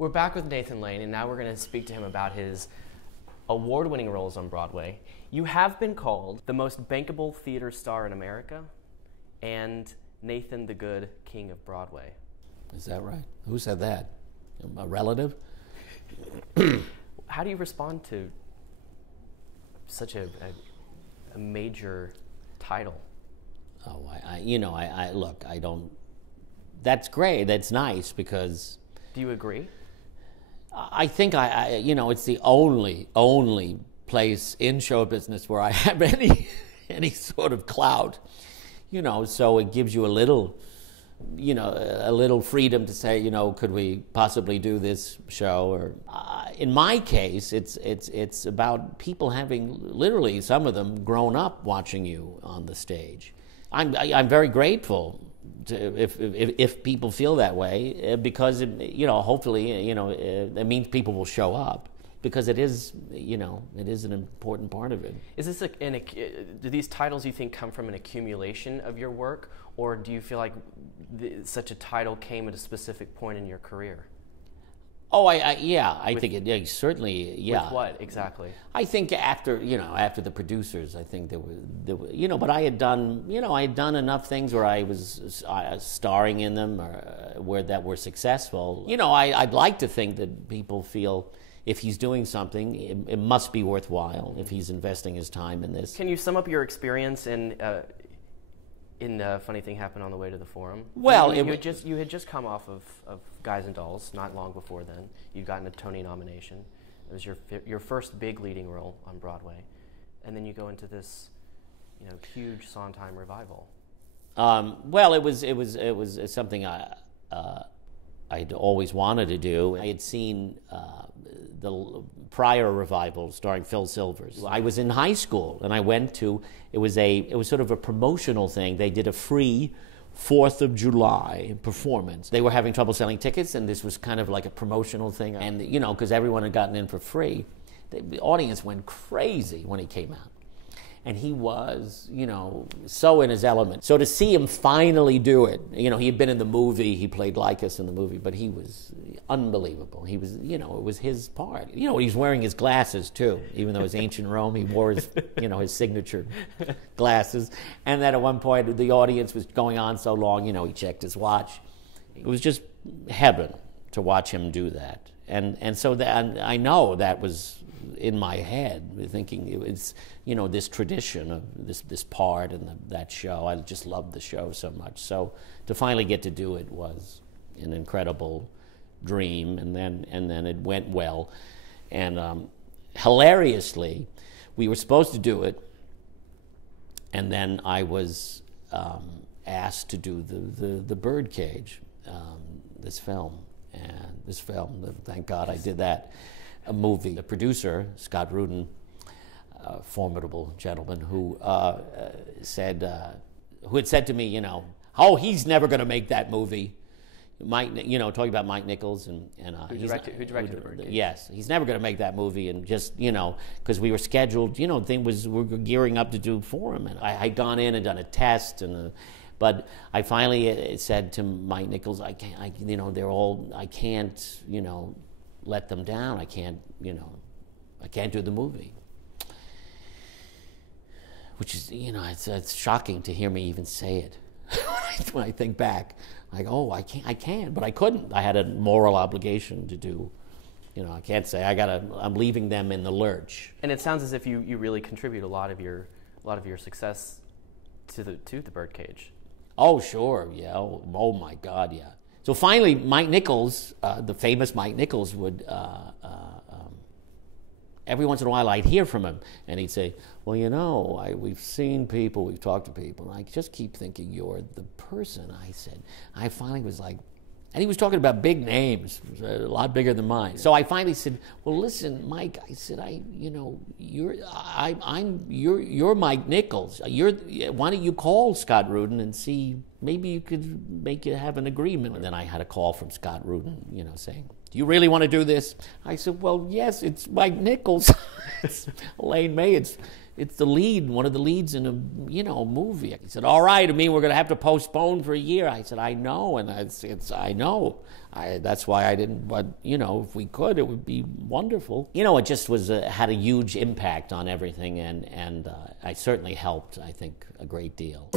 We're back with Nathan Lane, and now we're going to speak to him about his award-winning roles on Broadway. You have been called the most bankable theater star in America and Nathan the Good, King of Broadway. Is that right? Who said that? A relative? How do you respond to such a major title? Oh, look, I don't, that's great, that's nice, because... Do you agree? I think it's the only place in show business where I have any sort of clout, so it gives you a little freedom to say, could we possibly do this show? Or in my case, it's about people having literally, some of them, grown up watching you on the stage. I'm very grateful if people feel that way, because hopefully that means people will show up, because it is an important part of it. Is this do these titles, you think, come from an accumulation of your work, or do you feel like such a title came at a specific point in your career? Oh, I think it certainly, yeah. With what exactly? I think after the producers, I think there were, but I had done enough things where I was starring in them, or that were successful. I'd like to think that people feel if he's doing something, it must be worthwhile if he's investing his time in this. Can you sum up your experience in Funny Thing Happened on the Way to the Forum? Well, you had just come off of Guys and Dolls not long before then. You'd gotten a Tony nomination. It was your first big leading role on Broadway, and then you go into this, huge Sondheim revival. Well, it was something I'd always wanted to do. I had seen the prior revival starring Phil Silvers. I was in high school, and I went to, it was sort of a promotional thing. They did a free 4th of July performance. They were having trouble selling tickets, and this was kind of like a promotional thing. And, because everyone had gotten in for free, the audience went crazy when he came out. And he was, so in his element. So to see him finally do it, he had been in the movie, he played Lycus in the movie, but he was unbelievable. He was, it was his part. He was wearing his glasses too, even though it was ancient Rome, he wore his, his signature glasses. And then at one point, the audience was going on so long, he checked his watch. It was just heaven to watch him do that. And so I know that was in my head, thinking it was, this tradition of this part and that show. I just loved the show so much. So to finally get to do it was an incredible dream, and then it went well. And hilariously, we were supposed to do it, and then I was asked to do the Birdcage, this film, thank God I did that. A movie. The producer, Scott Rudin, a formidable gentleman, who had said to me, oh, he's never going to make that movie. Mike, talking about Mike Nichols and who directed the Birdcage? Yes, he's never going to make that movie, and just because we were scheduled, we're gearing up to do Forum, and I had gone in and done a test, but I finally said to Mike Nichols, I can't, let them down. I can't do the movie. Which is, it's shocking to hear me even say it. When I think back, like, oh, I can, but I couldn't. I had a moral obligation to do. I can't say I'm leaving them in the lurch. And it sounds as if you really contribute a lot of your success to the Birdcage. Oh, sure, yeah. Oh my God, yeah. So finally, Mike Nichols, the famous Mike Nichols, would, every once in a while I'd hear from him, and he'd say, well, we've seen people, we've talked to people, and I just keep thinking you're the person. I finally was like, and he was talking about big names, a lot bigger than mine. So I finally said, well, listen, Mike, I said, you're Mike Nichols. Why don't you call Scott Rudin and see maybe you could have an agreement. And then I had a call from Scott Rudin, saying, do you really want to do this? I said, well, yes, it's Mike Nichols. It's Elaine May. It's the lead, one of the leads in a movie. He said, all right, I mean, we're going to have to postpone for a year. I said, I know, and I know. That's why I didn't, but, if we could, it would be wonderful. It just had a huge impact on everything, and I certainly helped, I think, a great deal.